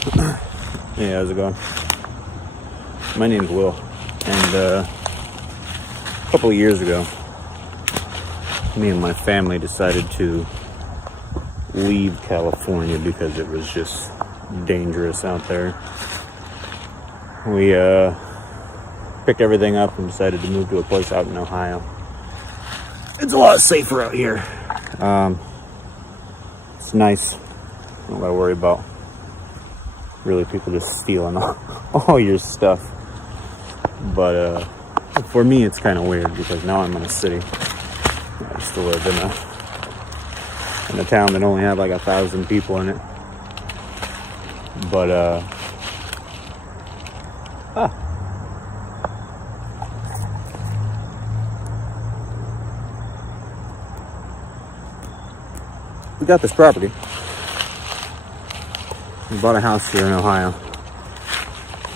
Hey, how's it going? My name's Will, and a couple of years ago, me and my family decided to leave California because it was just dangerous out there. We picked everything up and decided to move to a place out in Ohio. It's a lot safer out here. It's nice. Don't gotta worry about really people just stealing all your stuff. But for me, it's kind of weird because now I'm in a city. I used to live in a town that only had like 1,000 people in it. But we got this property. We bought a house here in Ohio,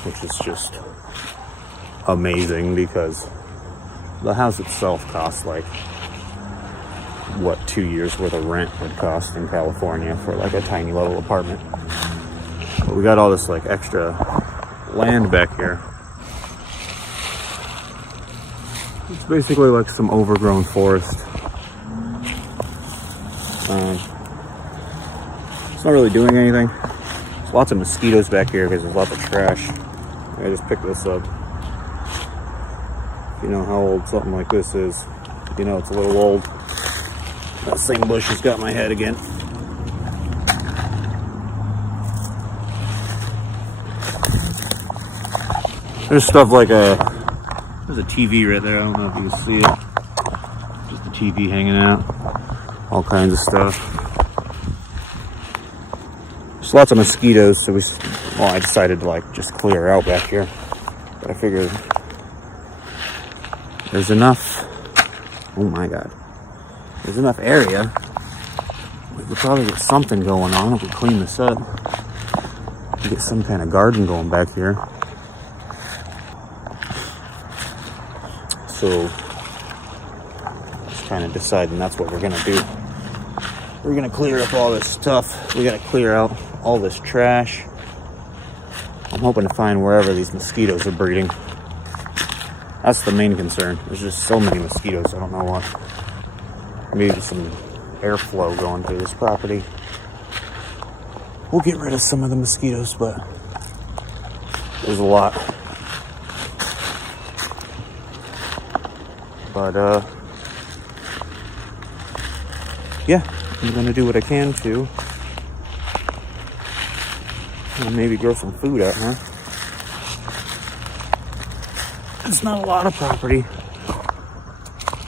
which is just amazing because the house itself costs like what 2 years worth of rent would cost in California for like a tiny little apartment. But we got all this like extra land back here. It's basically like some overgrown forest. It's not really doing anything. There's lots of mosquitoes back here because there's lots of trash. I just picked this up. If you know how old something like this is, you know it's a little old. That same bush has got my head again. There's stuff like there's a TV right there. I don't know if you can see it. Just a TV hanging out. All kinds of stuff. There's lots of mosquitoes, so I decided to like just clear out back here. But I figured there's enough. Oh my god. There's enough area. We could probably get something going on if we clean this up. Get some kind of garden going back here. So, just kind of deciding that's what we're gonna do. We're gonna clear up all this stuff. We gotta clear out all this trash. I'm hoping to find wherever these mosquitoes are breeding. That's the main concern. There's just so many mosquitoes. I don't know what. Maybe some airflow going through this property. We'll get rid of some of the mosquitoes, but there's a lot. But yeah, I'm gonna do what I can to and maybe grow some food out, huh? It's not a lot of property.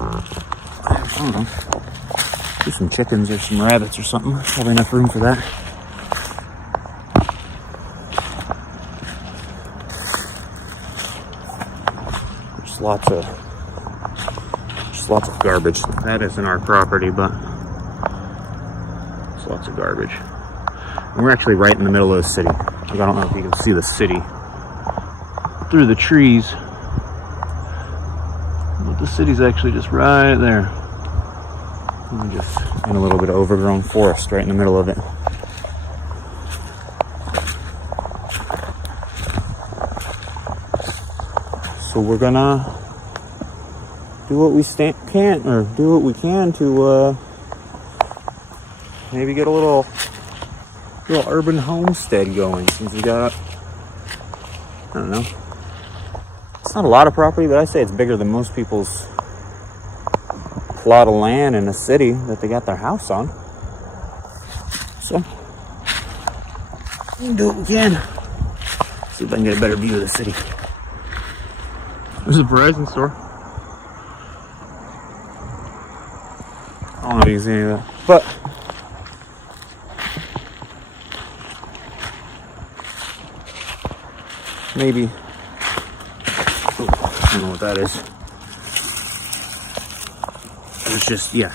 I don't know. Do some chickens or some rabbits or something. Probably enough room for that. There's lots of garbage. That isn't our property, but there's lots of garbage. And we're actually right in the middle of the city. Like, I don't know if you can see the city through the trees, but the city's actually just right there. We're just in a little bit of overgrown forest right in the middle of it. So we're gonna do what we can to maybe get a little urban homestead going, since we got, I don't know, it's not a lot of property, but I say it's bigger than most people's plot of land in a city that they got their house on. So we can do what we can. See if I can get a better view of the city. There's a Verizon store. I don't know if you can see any of that, but maybe. Oh, I don't know what that is. There's just, yeah,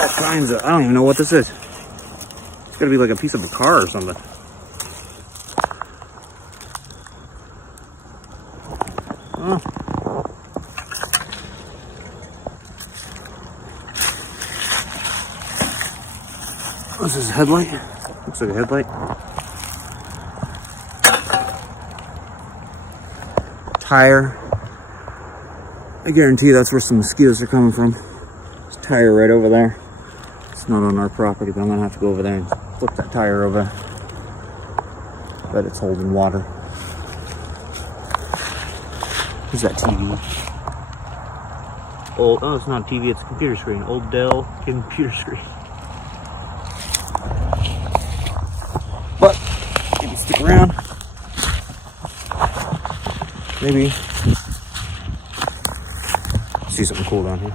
all kinds of. I don't even know what this is. It's gotta be like a piece of a car or something. Oh. What's this, headlight? Looks like a headlight. tire. I guarantee that's where some mosquitoes are coming from. There's a tire right over there. It's not on our property, but I'm gonna have to go over there and flip that tire over. Bet it's holding water. Who's that TV? Oh, it's not a TV, it's a computer screen. Old Dell computer screen. But maybe stick around. Maybe see something cool down here.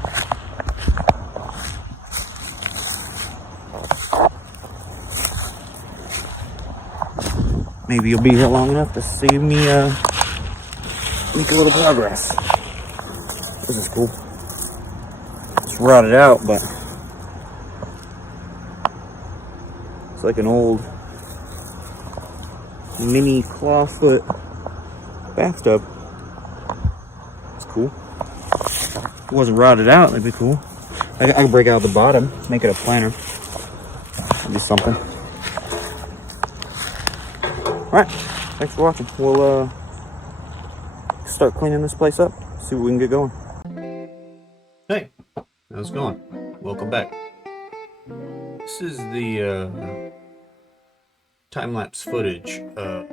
Maybe you'll be here long enough to see me make a little progress. This is cool. It's rotted out, but it's like an old mini clawfoot bathtub. It's cool. If it wasn't rotted out, that'd be cool. I could break out the bottom, make it a planter. That'd be something. Alright, thanks for watching. We'll start cleaning this place up, see what we can get going. Hey, how's it going? Welcome back. This is the time-lapse footage of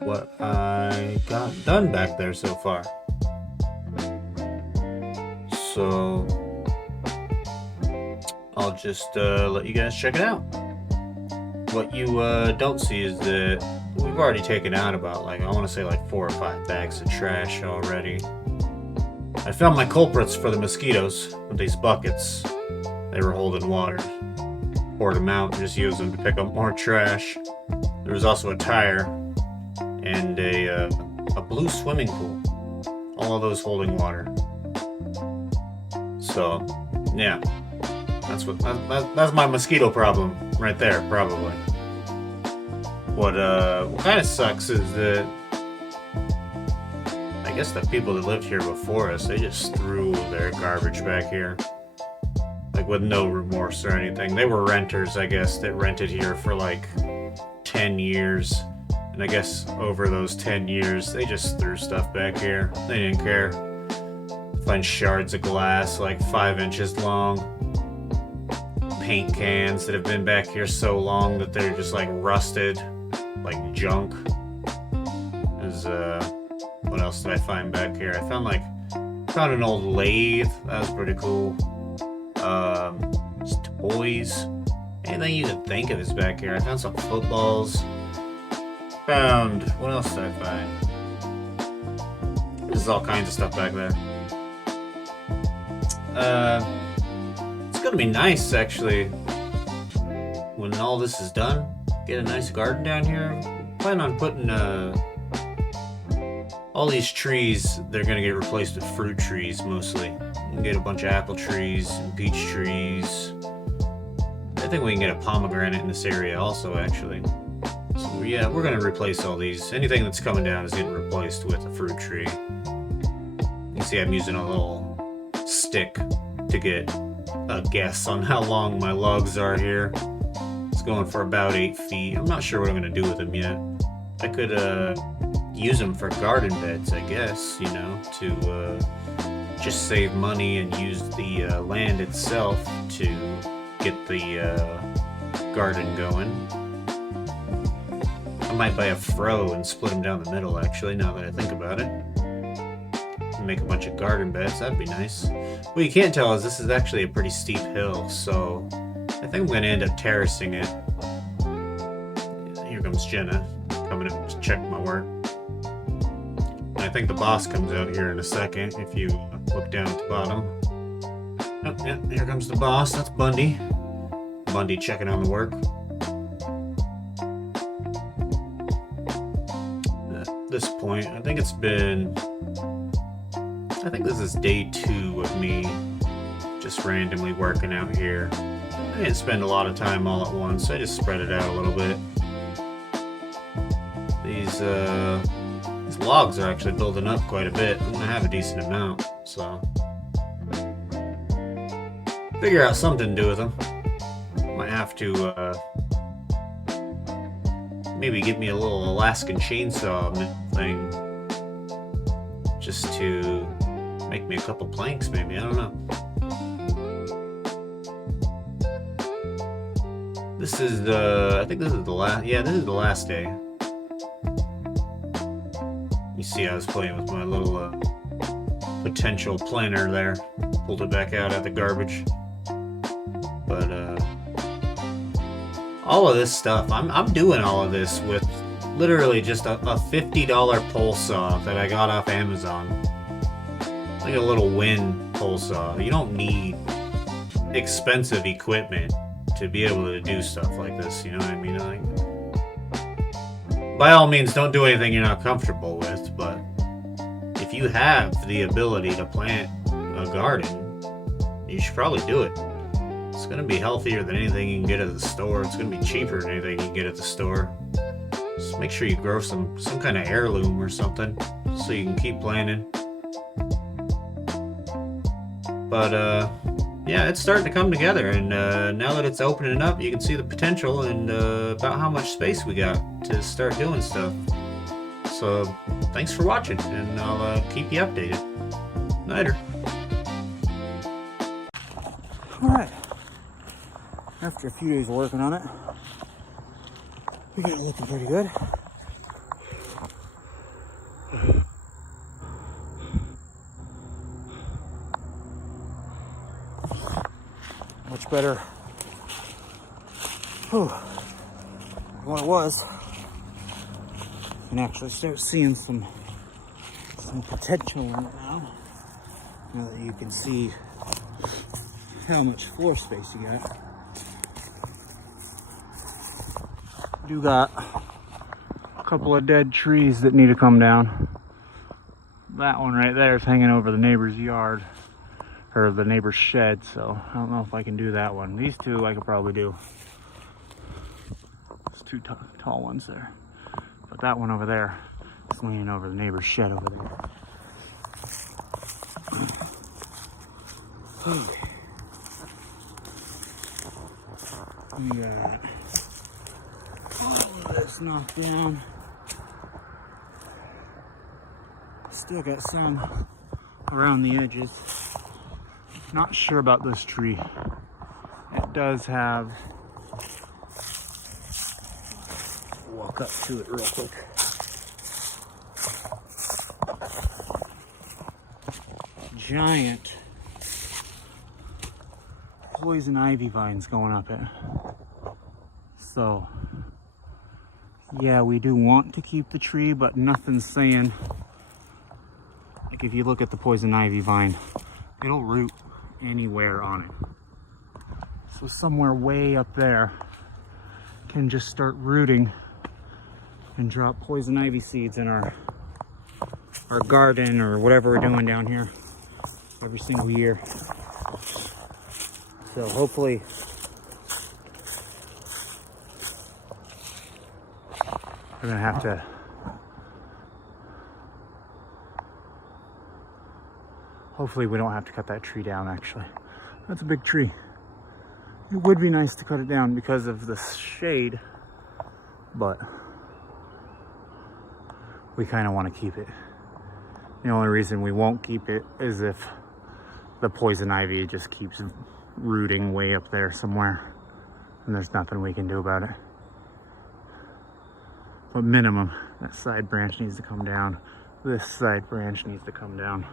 what I got done back there so far. So I'll just let you guys check it out. What you don't see is that we've already taken out about, like, I want to say like 4 or 5 bags of trash already. I found my culprits for the mosquitoes with these buckets. They were holding water. Poured them out and just used them to pick up more trash. There was also a tire and a blue swimming pool. All of those holding water. So, yeah. That's my mosquito problem right there, probably. What kind of sucks is that I guess the people that lived here before us, they just threw their garbage back here, like with no remorse or anything. They were renters, I guess, that rented here for like 10 years, and I guess over those 10 years, they just threw stuff back here. They didn't care. Find shards of glass like 5 inches long. Paint cans that have been back here so long that they're just like rusted, like junk. What else did I find back here? I found an old lathe. That was pretty cool. Just toys. Anything you could think of is back here. I found some footballs. What else did I find? There's all kinds of stuff back there. It's gonna be nice, actually, when all this is done. Get a nice garden down here. Plan on putting all these trees, they're gonna get replaced with fruit trees mostly. We'll get a bunch of apple trees and peach trees. I think we can get a pomegranate in this area also, actually. So yeah, we're gonna replace all these. Anything that's coming down is getting replaced with a fruit tree. You can see I'm using a little stick to get a guess on how long my logs are here. It's going for about 8 feet. I'm not sure what I'm going to do with them yet. I could use them for garden beds, I guess, you know, to just save money and use the land itself to get the garden going. I might buy a fro and split them down the middle, actually, now that I think about it. Make a bunch of garden beds, that'd be nice. What you can't tell is this is actually a pretty steep hill, so I think I'm going to end up terracing it. Here comes Jenna, coming in to check my work. And I think the boss comes out here in a second, if you look down at the bottom. Oh, yeah, here comes the boss, that's Bundy. Bundy checking on the work. At this point, I think this is day 2 of me just randomly working out here. I didn't spend a lot of time all at once. I just spread it out a little bit. These logs are actually building up quite a bit. I'm gonna have a decent amount, so figure out something to do with them. Might have to maybe get me a little Alaskan chainsaw thing. just to make me a couple planks, maybe. I don't know. This is I think this is the last, yeah, this is the last day. You see I was playing with my little potential planter there. Pulled it back out at the garbage. But all of this stuff, I'm doing all of this with literally just a $50 pole saw that I got off Amazon. Like a little wind pole saw. You don't need expensive equipment to be able to do stuff like this, you know what I mean? Like, by all means, don't do anything you're not comfortable with, but if you have the ability to plant a garden, you should probably do it. It's going to be healthier than anything you can get at the store. It's going to be cheaper than anything you can get at the store. Just make sure you grow some kind of heirloom or something so you can keep planting. But yeah, it's starting to come together, and now that it's opening up, you can see the potential and about how much space we got to start doing stuff. So thanks for watching, and I'll keep you updated. Nighter. Alright, after a few days of working on it, we got it looking pretty good. Much better than what it was. You can actually start seeing some potential in it now. Now that you can see how much floor space you got. You got a couple of dead trees that need to come down. That one right there is hanging over the neighbor's yard, or the neighbor's shed, so I don't know if I can do that one. These two I could probably do. There's two tall ones there. But that one over there is leaning over the neighbor's shed over there. We got all of this knocked down. Still got some around the edges. Not sure about this tree. It does have, walk up to it real quick. Giant poison ivy vines going up it. So yeah, we do want to keep the tree, but nothing's saying, like if you look at the poison ivy vine, it'll root anywhere on it. So somewhere way up there can just start rooting and drop poison ivy seeds in our garden or whatever we're doing down here every single year. So hopefully we're gonna have to hopefully we don't have to cut that tree down. Actually, that's a big tree. It would be nice to cut it down because of the shade, but we kind of want to keep it. The only reason we won't keep it is if the poison ivy just keeps rooting way up there somewhere and there's nothing we can do about it. But minimum, that side branch needs to come down. This side branch needs to come down.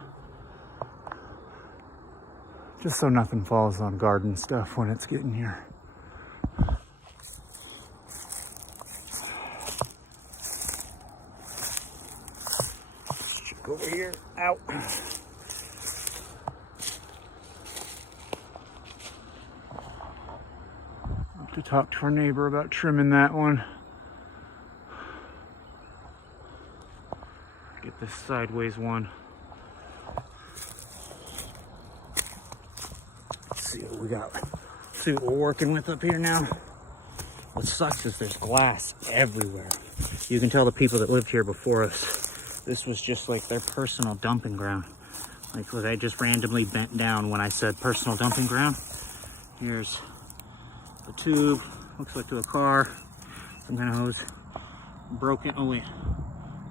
Just so nothing falls on garden stuff when it's getting here. Check over here. Out. Have to talk to our neighbor about trimming that one. Get this sideways one. Let's see what we got. See what we're working with up here now. What sucks is there's glass everywhere. You can tell the people that lived here before us, this was just like their personal dumping ground. Like I just randomly bent down when I said personal dumping ground. Here's the tube, looks like to a car, some kind of hose. Broken, oh wait,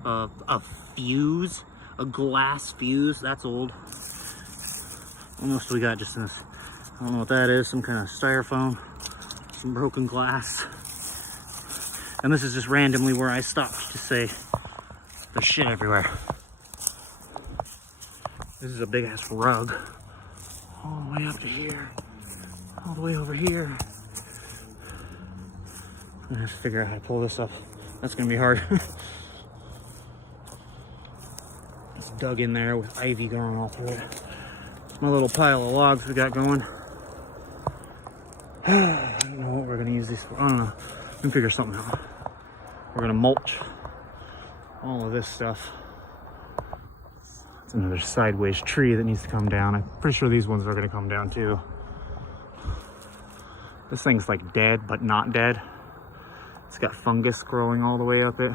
a fuse a glass fuse. That's old. What else do we got just in this? I don't know what that is. Some kind of styrofoam. Some broken glass. And this is just randomly where I stopped to say there's shit everywhere. This is a big ass rug. All the way up to here. All the way over here. I'm gonna have to figure out how to pull this up. That's gonna be hard. It's dug in there with ivy growing all through it. My little pile of logs we got going. I don't know what we're gonna use these for. I don't know. We can figure something out. We're gonna mulch all of this stuff. It's another sideways tree that needs to come down. I'm pretty sure these ones are gonna come down too. This thing's like dead, but not dead. It's got fungus growing all the way up it,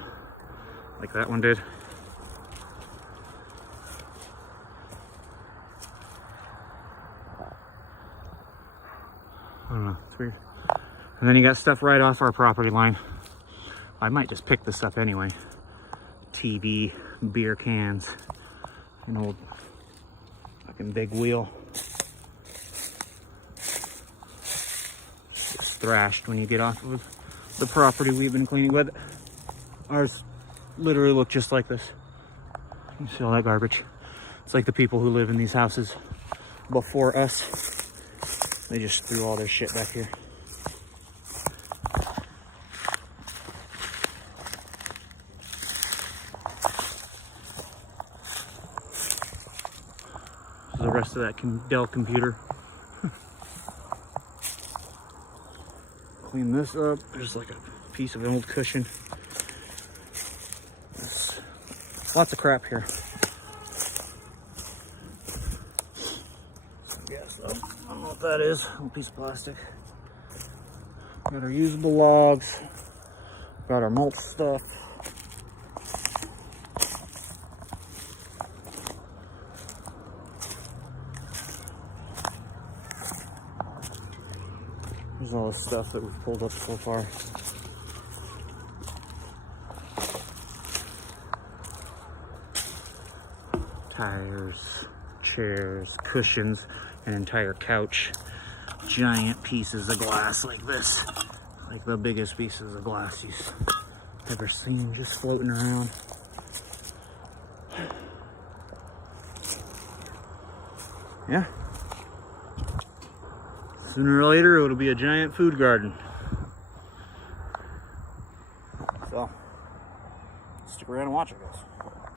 like that one did. I don't know, it's weird. And then you got stuff right off our property line. I might just pick this up anyway. TV, beer cans, an old fucking big wheel. It's thrashed when you get off of the property we've been cleaning with. Ours literally look just like this. You see all that garbage? It's like the people who live in these houses before us. They just threw all their shit back here. The rest of that Dell computer. Clean this up. There's like a piece of an old cushion. There's lots of crap here. Yes, I don't know what that is. A little piece of plastic. Got our usable logs. Got our mulch stuff. There's all the stuff that we've pulled up so far. Tires, chairs, cushions, an entire couch, giant pieces of glass like this. Like the biggest pieces of glass you've ever seen just floating around. Yeah. Sooner or later, it'll be a giant food garden. So, stick around and watch it, guys.